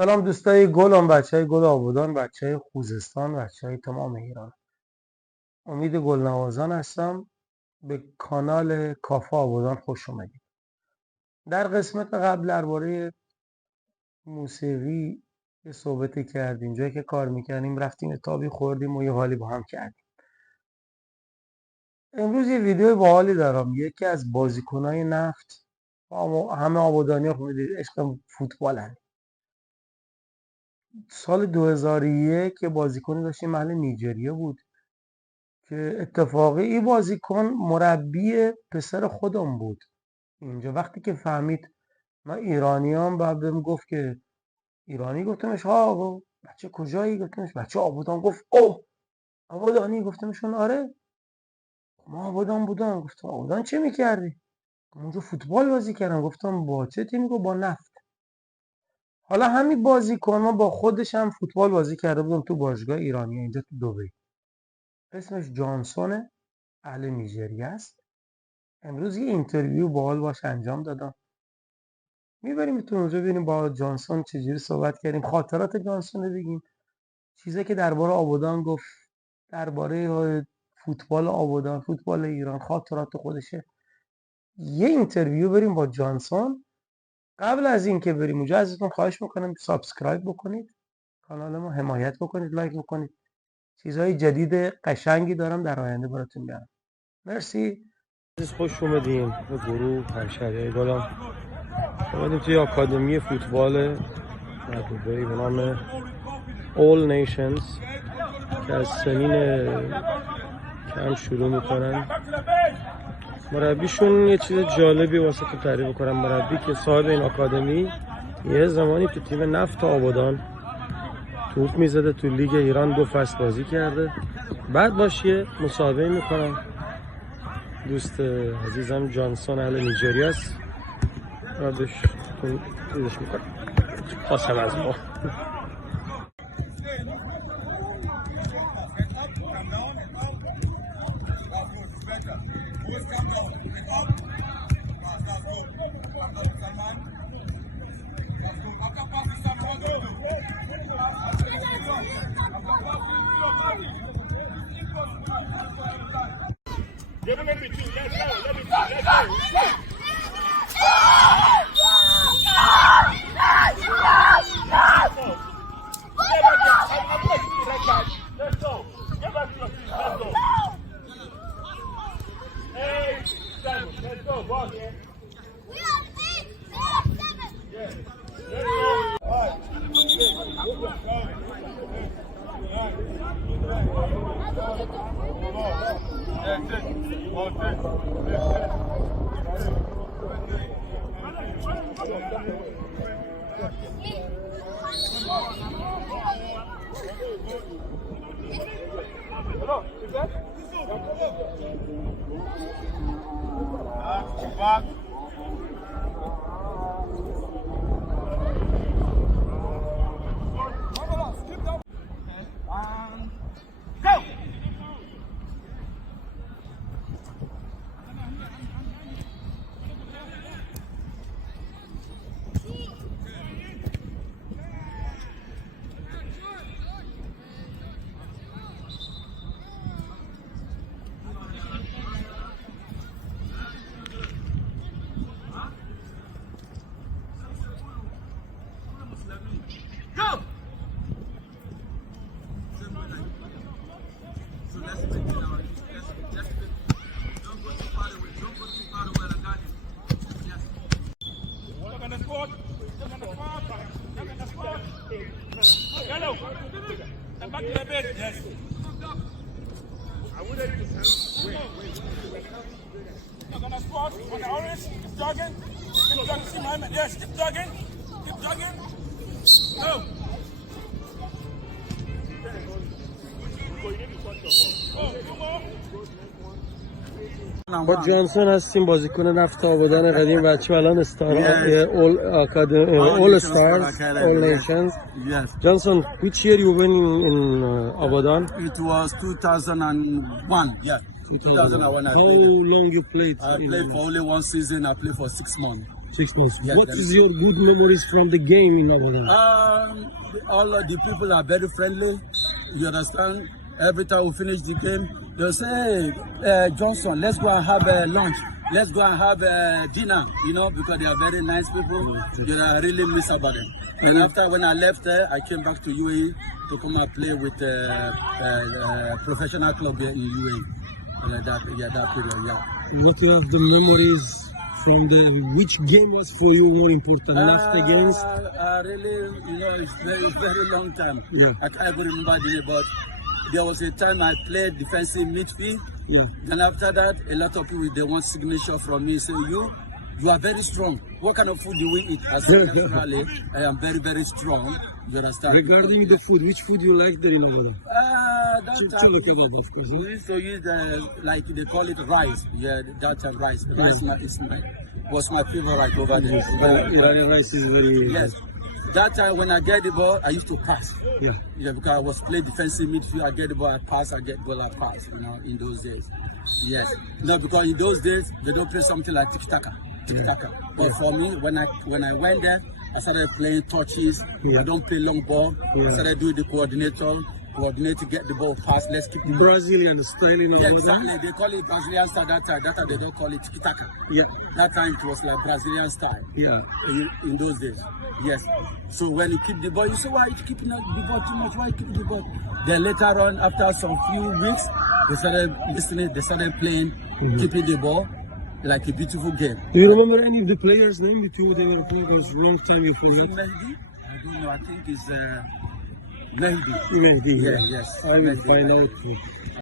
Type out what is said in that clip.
سلام دوستای گلم، بچهای گل آبادان، بچهای خوزستان، بچهای تمام ایران. امید گلنوازان هستم. به کانال کافه آبادان خوش اومدید. در قسمت قبل درباره موسیقی یه صحبتی کردیم. جایی که کار میکردیم رفتیم تابی خوردیم و یه حالی با هم کردیم. امروز یه ویدیو باحالی دارم. یکی از بازیکنای نفت، همه آبادانی‌ها خوندید، عشق فوتبال هست. سال 2001 که بازیکنی داشتیم محل نیجریه بود که اتفاقی این بازیکن مربی پسر خودم بود. اینجا وقتی که فهمید من ایرانیام بعد بهم گفت که ایرانی. گفتمش ها. بچه کجایی؟ گفتمش بچه آبادان. گفت اوه آبادانی؟ گفتمشون آره ما آبادان بودم. گفتم آبادان چه میکردی؟ اونجا فوتبال بازی کردم. گفتم با چه تیمی؟ گفت با نفت. حالا همین بازیکن ما با خودش هم فوتبال بازی کرده بودم تو باشگاه ایرانی اینجا تو دبی. اسمش جانسونه، اهل نیجریه است. امروز یه اینترویو باحال باش انجام دادم. میبریم تو اونجا ببینیم با جانسون چجوری صحبت کردیم، خاطرات جانسون رو بگیم، چیزایی که درباره آبادان گفت، درباره فوتبال آبادان، فوتبال ایران، خاطرات خودشه. یه اینترویو بریم با جانسون. قبل از اینکه بریم اونجا ازتون خواهش میکنم سابسکرایب بکنید، کانال ما حمایت بکنید، لایک بکنید. چیزهای جدید قشنگی دارم در آینده براتون میارم. مرسی. خوش اومدین به گروه همشهریای گلم. اومدیم توی آکادمی فوتبال دبی به نام All Nations که از سنین کم شروع میکنن. مربیشون یه چیز جالبی واسه تو تعریف کنم. مربی که صاحب این آکادمی یه زمانی تو تیم نفت آبادان توپ میزده، تو لیگ ایران 2 فصل بازی کرده. بعد باش یه مسابقه میکنم. دوست عزیزم جانسون اهل نیجریه است. بعدش توش میکنم خواستم از ما. با جانسون هستیم، بازیکن نفت آبادان قدیم و چه الان استار all stars all nations. Yes. Johnson, which year you win in Abadan? It was 2001. Yeah. 2001. How long you played? I played for only 1 season. I played for 6 months. 6 months. Yeah, What then- is your good memories from the game in Ramadan? All of the people are very friendly. You understand? Every time we finish the game, they'll say, hey, Johnson, let's go and have lunch. Let's go and have dinner, you know, because they are very nice people. You know, I really miss about them. And after when I left there, I came back to UAE to come and play with professional club here in UAE. That period, yeah. What are the memories from which game was for you more important? Left against? Really, you know, it's very long time. Yeah. I can't even remember the name, but there was a time I played defensive midfield. Yeah. Then after that, a lot of people, they want signature from me. Say, you are very strong. What kind of food do we eat? I said, personally, I am very strong. You understand? Regarding the food, which food you like there in Ramadan? That Chicken time, kebab, of course. we used to use like they call it rice. Yeah, that time rice. Rice was my favorite over there. Iranian rice is very... Yes. That time when I get the ball, I used to pass. Yeah. Yeah, because I was playing defensive midfield. I get the ball, I pass. I get the ball, I pass. You know, in those days. Yes. No, because in those days they don't play something like tiki-taka. But for me, when I went there, I started playing touches. Yeah. I don't play long ball. Yeah. I started doing the coordinate, get the ball pass. Let's keep the ball. Brazilian style in Yeah, Ramadan? exactly. They call it Brazilian style that time. That time they don't call it tiki-taka. Yeah. That time it was like Brazilian style. Yeah. In those days. Yes. So when you keep the ball, you say, why you keeping the ball too much? Why you keep the ball? Then later on, after some few weeks, they started listening, they started playing, keeping the ball like a beautiful game. Do you remember any of the players' name with you? They were playing was long time you Is it forgot? Mehdi? I don't know, I think it's Mehdi. Mehdi. Yeah, yes. I will Mehdi. find out.